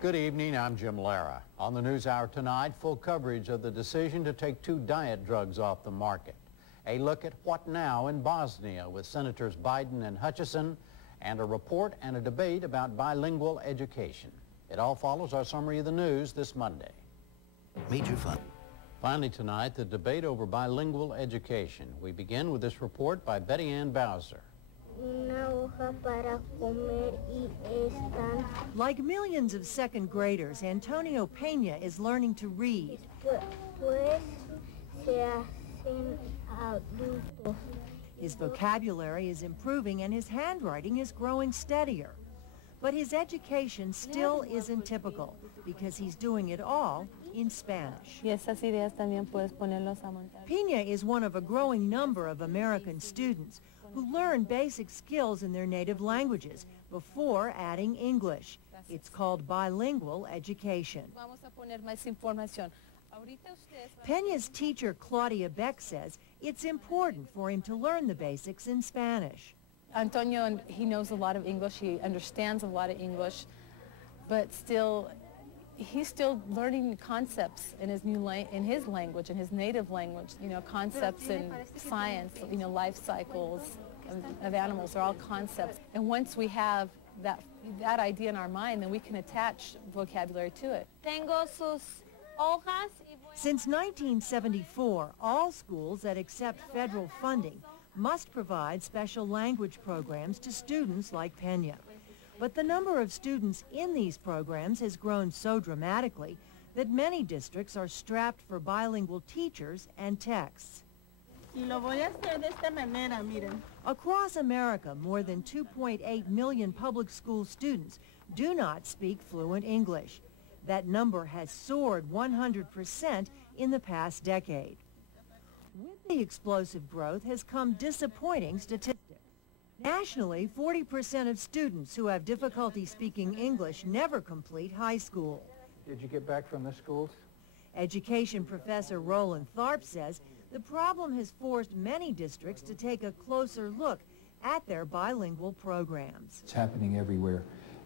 Good evening, I'm Jim Lehrer. On the Newshour tonight, full coverage of the decision to take 2 diet drugs off the market. A look at what now in Bosnia with Senators Biden and Hutchison, and a report and a debate about bilingual education. It all follows our summary of the news this Monday. Major fun. Finally tonight, the debate over bilingual education. We begin with this report by Betty Ann Bowser. Like millions of second graders, Antonio Pena is learning to read. His vocabulary is improving and his handwriting is growing steadier. But his education still isn't typical because he's doing it all in Spanish. Pena is one of a growing number of American students who learn basic skills in their native languages before adding English. It's called bilingual education. Pena's teacher, Claudia Beck, says it's important for him to learn the basics in Spanish. Antonio, he knows a lot of English, he understands a lot of English, but still, he's still learning concepts in his in his language, in his native language. You know, concepts in science, you know, life cycles of animals are all concepts. And once we have that idea in our mind, then we can attach vocabulary to it. Since 1974, all schools that accept federal funding must provide special language programs to students like Pena. But the number of students in these programs has grown so dramatically that many districts are strapped for bilingual teachers and texts. Across America, more than 2.8 million public school students do not speak fluent English. That number has soared 100% in the past decade. With the explosive growth has come disappointing statistics. Nationally, 40% of students who have difficulty speaking English never complete high school. Did you get back from the schools? Education professor Rowland Tharp says the problem has forced many districts to take a closer look at their bilingual programs. It's happening everywhere,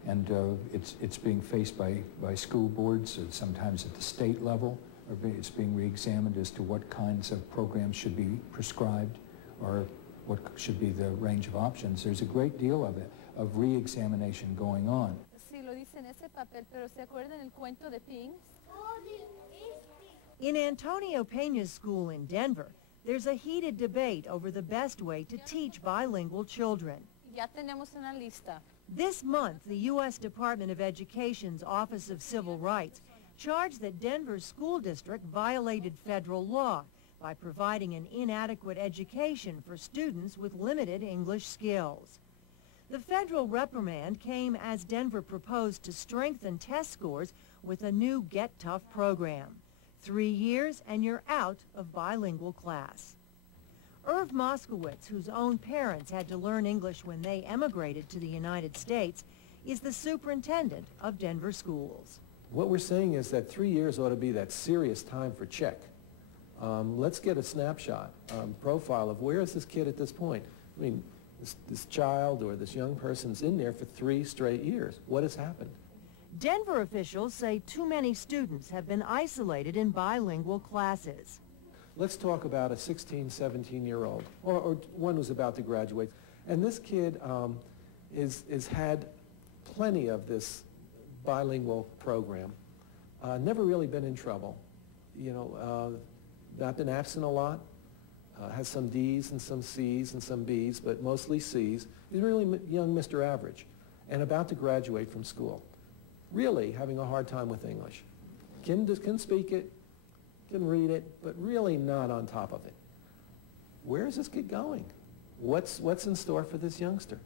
and it's being faced by school boards, sometimes at the state level. It's being re-examined as to what kinds of programs should be prescribed or what should be the range of options. There's a great deal of it, of re-examination going on. In Antonio Pena's school in Denver, there's a heated debate over the best way to teach bilingual children. This month, the U.S. Department of Education's Office of Civil Rights charged that Denver's school district violated federal law by providing an inadequate education for students with limited English skills. The federal reprimand came as Denver proposed to strengthen test scores with a new Get Tough program. 3 years and you're out of bilingual class. Irv Moskowitz, whose own parents had to learn English when they emigrated to the United States, is the superintendent of Denver schools. What we're saying is that 3 years ought to be that serious time for check. Let's get a snapshot, profile of where is this kid at this point. I mean, this child or this young person's in there for 3 straight years. What has happened? Denver officials say too many students have been isolated in bilingual classes. Let's talk about a 16, 17-year-old, or one who's about to graduate. And this kid is had plenty of this bilingual program. Never really been in trouble. You know, not been absent a lot. Has some D's and some C's and some B's, but mostly C's. He's really young Mr. Average and about to graduate from school. Really having a hard time with English. Can speak it, can read it, but really not on top of it. Where is this kid going? What's in store for this youngster?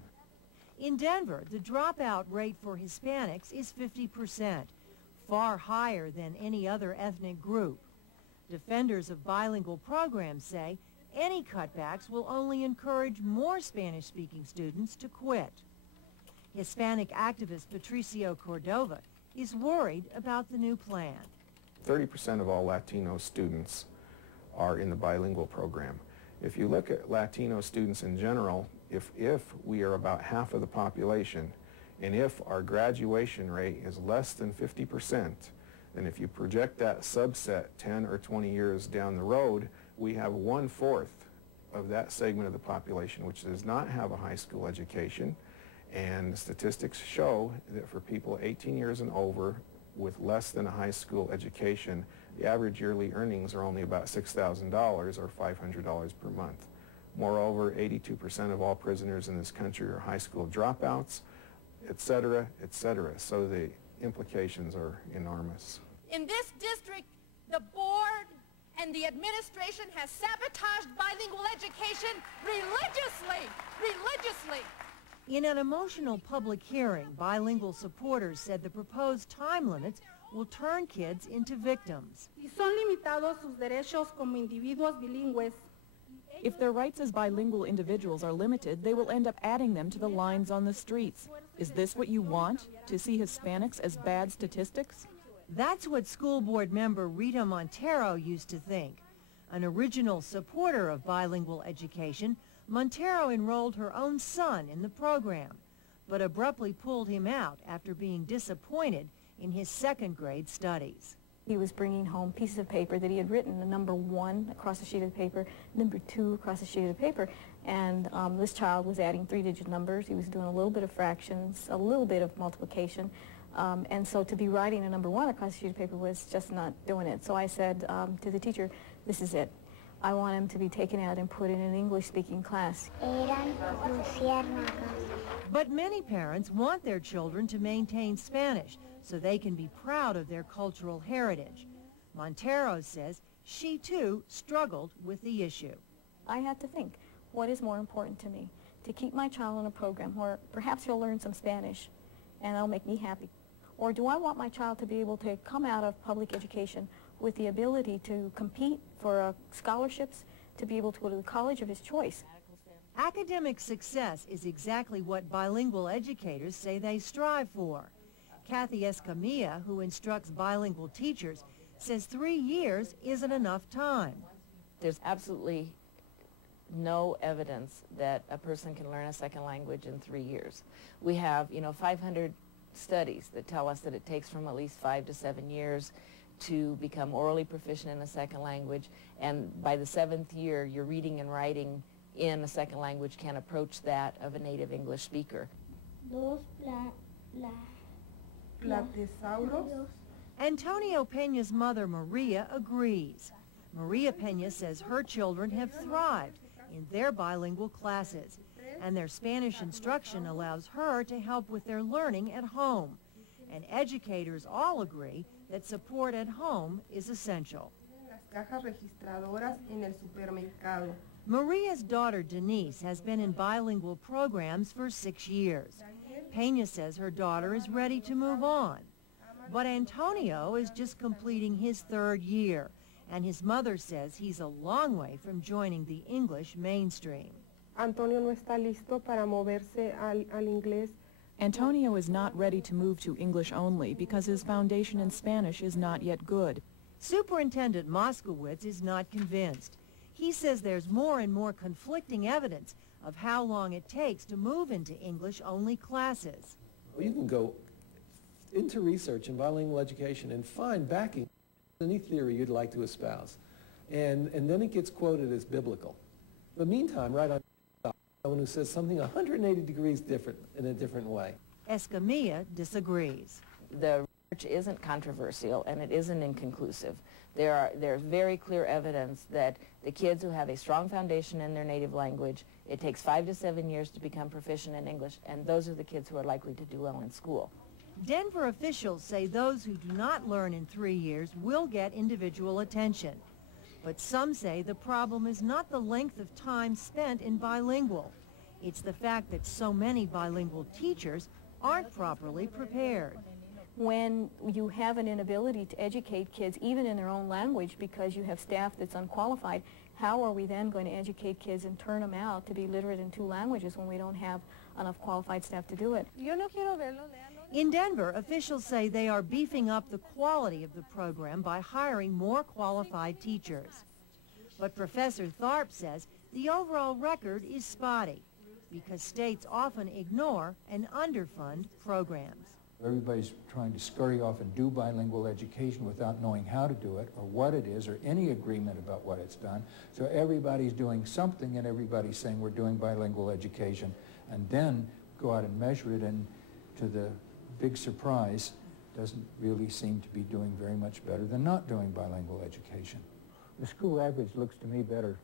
In Denver, the dropout rate for Hispanics is 50%, far higher than any other ethnic group. Defenders of bilingual programs say any cutbacks will only encourage more Spanish-speaking students to quit. Hispanic activist Patricio Cordova is worried about the new plan. 30% of all Latino students are in the bilingual program. If you look at Latino students in general, if we are about half of the population, And if our graduation rate is less than 50%, then if you project that subset 10 or 20 years down the road, we have 1/4 of that segment of the population which does not have a high school education. And statistics show that for people 18 years and over with less than a high school education, the average yearly earnings are only about $6,000 or $500 per month. Moreover, 82% of all prisoners in this country are high school dropouts, et cetera, et cetera. So the implications are enormous. In this district, the board and the administration has sabotaged bilingual education religiously. In an emotional public hearing, bilingual supporters said the proposed time limits will turn kids into victims. Son limitados sus derechos como individuos bilingües. If their rights as bilingual individuals are limited, they will end up adding them to the lines on the streets. Is this what you want, to see Hispanics as bad statistics? That's what school board member Rita Montero used to think. An original supporter of bilingual education, Montero enrolled her own son in the program, but abruptly pulled him out after being disappointed in his second-grade studies. He was bringing home pieces of paper that he had written, a number 1 across a sheet of paper, number 2 across a sheet of paper, and this child was adding 3-digit numbers. He was doing a little bit of fractions, a little bit of multiplication, and so to be writing a number 1 across a sheet of paper was just not doing it. So I said to the teacher, this is it. I want him to be taken out and put in an English-speaking class. But many parents want their children to maintain Spanish so they can be proud of their cultural heritage. Montero says she too struggled with the issue. I had to think, what is more important to me? To keep my child in a program where perhaps he'll learn some Spanish and that'll make me happy. Or do I want my child to be able to come out of public education with the ability to compete for scholarships, to be able to go to the college of his choice? Academic success is exactly what bilingual educators say they strive for. Kathy Escamilla, who instructs bilingual teachers, says 3 years isn't enough time. There's absolutely no evidence that a person can learn a second language in 3 years. We have, 500 studies that tell us that it takes from at least 5 to 7 years to become orally proficient in a second language, and by the 7th year, your reading and writing in a second language can approach that of a native English speaker. Antonio Peña's mother, Maria, agrees. Maria Peña says her children have thrived in their bilingual classes, and their Spanish instruction allows her to help with their learning at home. And educators all agree that support at home is essential. Maria's daughter, Denise, has been in bilingual programs for 6 years. Peña says her daughter is ready to move on. But Antonio is just completing his 3rd year, and his mother says he's a long way from joining the English mainstream. Antonio no está listo para moverse al inglés. Antonio is not ready to move to English only because his foundation in Spanish is not yet good. Superintendent Moskowitz is not convinced. He says there's more and more conflicting evidence of how long it takes to move into English-only classes. You can go into research in bilingual education and find backing any theory you'd like to espouse. And then it gets quoted as biblical. In the meantime, right on someone who says something 180 degrees different in a different way. Escamilla disagrees. The research isn't controversial and it isn't inconclusive. There's very clear evidence that the kids who have a strong foundation in their native language, it takes 5 to 7 years to become proficient in English, and those are the kids who are likely to do well in school. Denver officials say those who do not learn in 3 years will get individual attention. But some say the problem is not the length of time spent in bilingual. It's the fact that so many bilingual teachers aren't properly prepared. When you have an inability to educate kids even in their own language because you have staff that's unqualified, how are we then going to educate kids and turn them out to be literate in 2 languages when we don't have enough qualified staff to do it? In Denver, officials say they are beefing up the quality of the program by hiring more qualified teachers. But Professor Tharp says the overall record is spotty. because states often ignore and underfund programs. Everybody's trying to scurry off and do bilingual education without knowing how to do it or what it is or any agreement about what it's done. So everybody's doing something and everybody's saying we're doing bilingual education, and then go out and measure it, and to the big surprise, doesn't really seem to be doing very much better than not doing bilingual education. The school average looks to me better.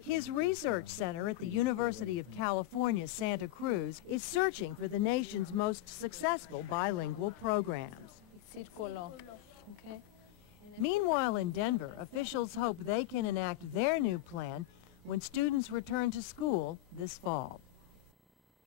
His research center at the University of California, Santa Cruz is searching for the nation's most successful bilingual programs. Okay. Meanwhile in Denver, officials hope they can enact their new plan when students return to school this fall.